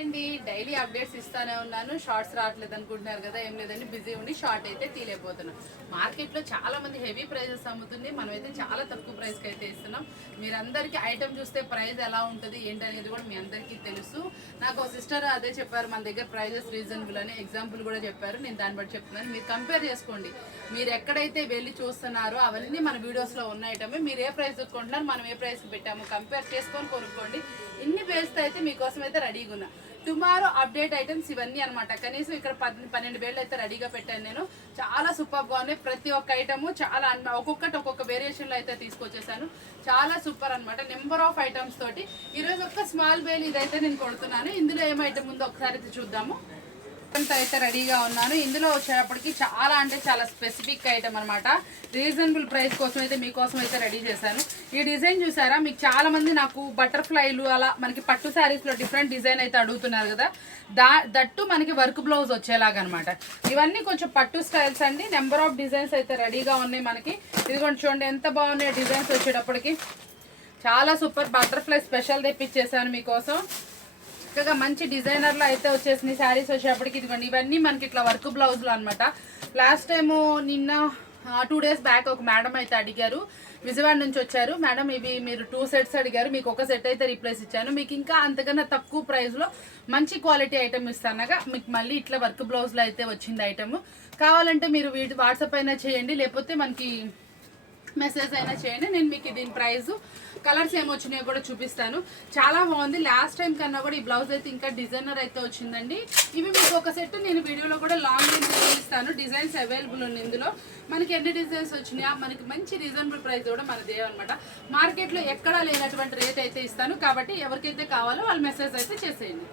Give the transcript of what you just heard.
అండి daily updates ఇస్తానే ఉన్నాను. షార్ట్స్ రావట్లేదు అనుకుంటున్నారు కదా, ఏం లేదండి, బిజీ ఉండి షార్ట్ అయితే తీయలేకపోతున్నాం. మార్కెట్లో చాలా మంది హెవీ ప్రైజెస్ అమ్ముతుంది, మనమైతే చాలా తక్కువ ప్రైస్కి అయితే ఇస్తున్నాం. మీరందరికీ ఐటమ్ చూస్తే ప్రైస్ ఎలా ఉంటుంది ఏంటనేది కూడా మీ అందరికీ తెలుసు. నాకు ఒక సిస్టర్ అదే చెప్పారు, మన దగ్గర ప్రైజెస్ రీజనబుల్ అని ఎగ్జాంపుల్ కూడా చెప్పారు. నేను దాన్ని బట్టి చెప్తున్నాను, మీరు కంపేర్ చేసుకోండి. మీరు ఎక్కడైతే వెళ్ళి చూస్తున్నారో అవన్నీ మన వీడియోస్లో ఉన్న ఐటమే. మీరు ఏ ప్రైస్ కొంటున్నారు, మనం ఏ ప్రైస్కి పెట్టాము, కంపేర్ చేసుకొని కొనుక్కోండి. ఇన్ని బేస్తో అయితే మీకోసం అయితే రెడీగా ఉన్నా. టుమారో అప్డేట్ ఐటమ్స్ ఇవన్నీ అనమాట. కనీసం ఇక్కడ 12 వేలు అయితే రెడీగా పెట్టాను నేను. చాలా సూపర్గా ఉన్నాయి. ప్రతి ఒక్క ఐటమ్ చాలా ఒక్కొక్కటి ఒక్కొక్క వేరియేషన్లో అయితే తీసుకొచ్చేసాను. చాలా సూపర్ అనమాట. నెంబర్ ఆఫ్ ఐటమ్స్ తోటి ఈరోజు ఒక్క స్మాల్ బేల్ ఇదైతే నేను కొడుతున్నాను. ఇందులో ఏం ఐటమ్ ఉందో ఒకసారి చూద్దాము. అయితే రెడీగా ఉన్నాను. ఇందులో వచ్చేటప్పటికి చాలా అంటే చాలా స్పెసిఫిక్ ఐటమ్ అనమాట. రీజనబుల్ ప్రైస్ కోసం అయితే మీకోసం అయితే రెడీ చేశాను. ఈ డిజైన్ చూసారా, మీకు చాలా మంది నాకు బటర్ఫ్లైలు అలా మనకి పట్టు శారీస్లో డిఫరెంట్ డిజైన్ అయితే అడుగుతున్నారు కదా, దట్టు మనకి వర్క్ బ్లౌజ్ వచ్చేలాగా అనమాట. ఇవన్నీ కొంచెం పట్టు స్టైల్స్ అండి. నెంబర్ ఆఫ్ డిజైన్స్ అయితే రెడీగా ఉన్నాయి మనకి. ఇదిగోండి చూడండి ఎంత బాగున్నాయి డిజైన్స్ వచ్చేటప్పటికి. చాలా సూపర్. బటర్ఫ్లై స్పెషల్ తెప్పించేసాను మీకోసం. చక్కగా మంచి డిజైనర్లో అయితే వచ్చేసినాయి శారీస్ వచ్చేటప్పటికి. ఇదిగోండి ఇవన్నీ మనకి ఇట్లా వర్క్ బ్లౌజ్లో అనమాట. లాస్ట్ టైము నిన్న 2 days బ్యాక్ ఒక మేడం అయితే అడిగారు, విజయవాడ నుంచి వచ్చారు. మేడం ఇవి మీరు 2 sets అడిగారు, మీకు ఒక సెట్ అయితే రీప్లేస్ ఇచ్చాను. మీకు ఇంకా అంతకన్నా తక్కువ ప్రైస్లో మంచి క్వాలిటీ ఐటమ్ ఇస్తానగా మీకు మళ్ళీ ఇట్లా వర్క్ బ్లౌజ్లో అయితే వచ్చింది ఐటమ్. కావాలంటే మీరు వాట్సాప్ అయినా చేయండి, లేకపోతే మనకి మెసేజ్ అయినా చేయండి. నేను మీకు దీని ప్రైస్ కలర్స్ ఏమొచ్చినాయో కూడా చూపిస్తాను. చాలా బాగుంది. లాస్ట్ టైం కన్నా కూడా ఈ బ్లౌజ్ అయితే ఇంకా డిజైనర్ అయితే వచ్చిందండి. ఇవి మీకు ఒక సెట్ నేను వీడియోలో కూడా లాంగ్ ఇస్తాను. డిజైన్స్ అవైలబుల్ ఉంది ఇందులో. మనకి ఎన్ని డిజైన్స్ వచ్చినాయా, మనకి మంచి రీజనబుల్ ప్రైస్ కూడా మనదే అనమాట. మార్కెట్లో ఎక్కడా లేనటువంటి రేట్ అయితే ఇస్తాను. కాబట్టి ఎవరికైతే కావాలో వాళ్ళు మెసేజ్ అయితే చేసేయండి.